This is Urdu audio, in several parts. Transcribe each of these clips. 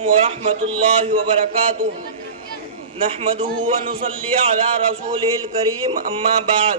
ورحمۃ اللہ وبرکاتہ نحمدہ ونصلی علی رسولہ الکریم اما بعد۔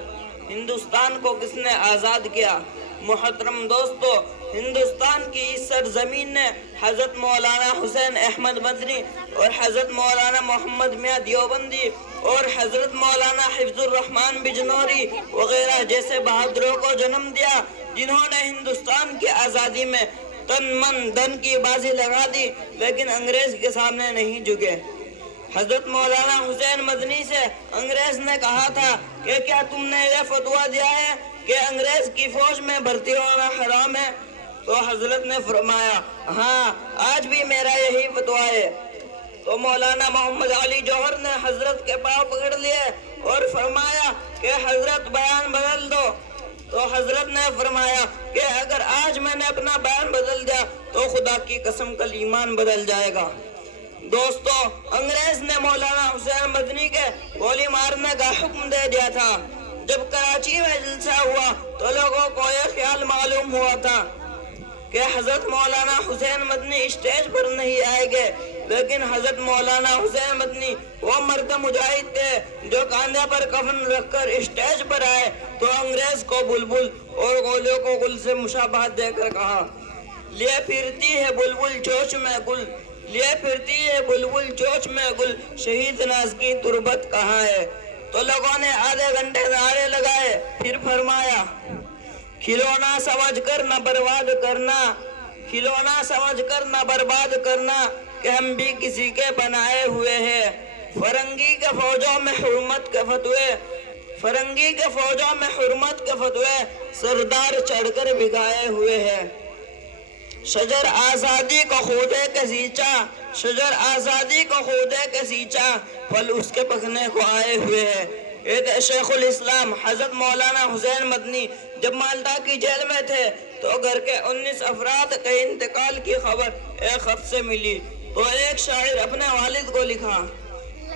ہندوستان کو کس نے آزاد کیا؟ محترم دوستو، ہندوستان کی اس سرزمین نے حضرت مولانا حسین احمد مدنی اور حضرت مولانا محمد میاں دیوبندی اور حضرت مولانا حفظ الرحمان بجنوری وغیرہ جیسے بہادروں کو جنم دیا، جنہوں نے ہندوستان کی آزادی میں تن من دھن کی بازی لگا دی، لیکن انگریز کے سامنے نہیں جھکے۔ حضرت مولانا حسین مدنی سے انگریز نے کہا تھا کہ کیا تم نے یہ فتویٰ دیا ہے کہ انگریز کی فوج میں بھرتی ہونا حرام ہے؟ تو حضرت نے فرمایا، ہاں، آج بھی میرا یہی فتویٰ ہے۔ تو مولانا محمد علی جوہر نے حضرت کے پاؤں پکڑ لیے اور فرمایا کہ حضرت بیان بدل دو۔ تو حضرت نے فرمایا کہ اگر آج میں نے اپنا بیان بدل دیا تو خدا کی قسم کل ایمان بدل جائے گا۔ دوستو، انگریز نے مولانا حسین مدنی کے گولی مارنے کا حکم دے دیا تھا۔ جب کراچی میں جلسہ ہوا تو لوگوں کو یہ خیال معلوم ہوا تھا کہ حضرت مولانا حسین مدنی اسٹیج پر نہیں آئے گے، لیکن حضرت مولانا حسین مدنی وہ مرد مجاہد تھے جو کاندھے پر کفن رکھ کر اسٹیج پر آئے تو انگریز کو بلبل اور گولیوں کو گل سے مشابہت دے کر کہا، لیے پھرتی ہے بلبل چوچ میں گل، لیے پھرتی ہے بلبل چوچ میں گل، شہید ناز کی تربت کہاں ہے؟ تو لوگوں نے آدھے گھنٹے نعرے لگائے، پھر فرمایا، کھلونا سمجھ کر نہ برباد کرنا، کھلونا سمجھ کر نہ برباد کرنا، کہ ہم بھی کسی کے بنائے ہوئے ہیں۔ فرنگی کے فوجوں میں حرمت کے فتوے، فرنگی کے فوجوں میں حرمت کے فتوے، سردار چڑھ کر بھگائے ہوئے ہیں۔ شجر آزادی کو خودے کے سینچا، شجر آزادی کو خودے کے سینچا، پھل اس کے پکنے کو آئے ہوئے ہیں۔ یہ شیخ الاسلام حضرت مولانا حسین مدنی جب مالٹا کی جیل میں تھے تو گھر کے 19 افراد کے انتقال کی خبر ایک خط سے ملی، تو ایک شاعر اپنے والد کو لکھا،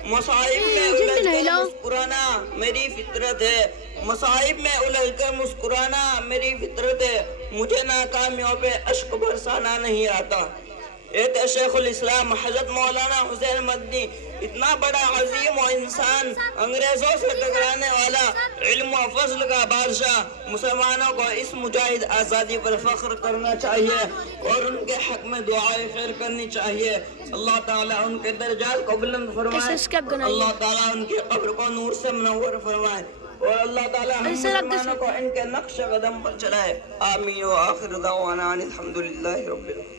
مصائب میں الجھ کر مسکرانا میری فطرت ہے، مصائب میں الجھ کر مسکرانا میری فطرت ہے، مجھے ناکامیوں پہ اشک برسانا نہیں آتا۔ ایک شیخ الاسلام حضرت مولانا حسین مدنی اتنا بڑا عظیم و انسان، انگریزوں سے ٹکرانے والا، علم و فضل کا بادشاہ، مسلمانوں کو اس مجاہد آزادی پر فخر کرنا چاہیے اور ان کے حق میں دعائے خیر کرنی چاہیے۔ اللہ تعالیٰ ان کے درجات کو بلند فرمائے، اللہ تعالیٰ ان کی قبر کو نور سے منور فرمائے، اور اللہ تعالیٰ ہم مسلمانوں کو ان کے نقش قدم پر چلائے۔ آمین و آخر دعوانا الحمدللہ رب العالمین۔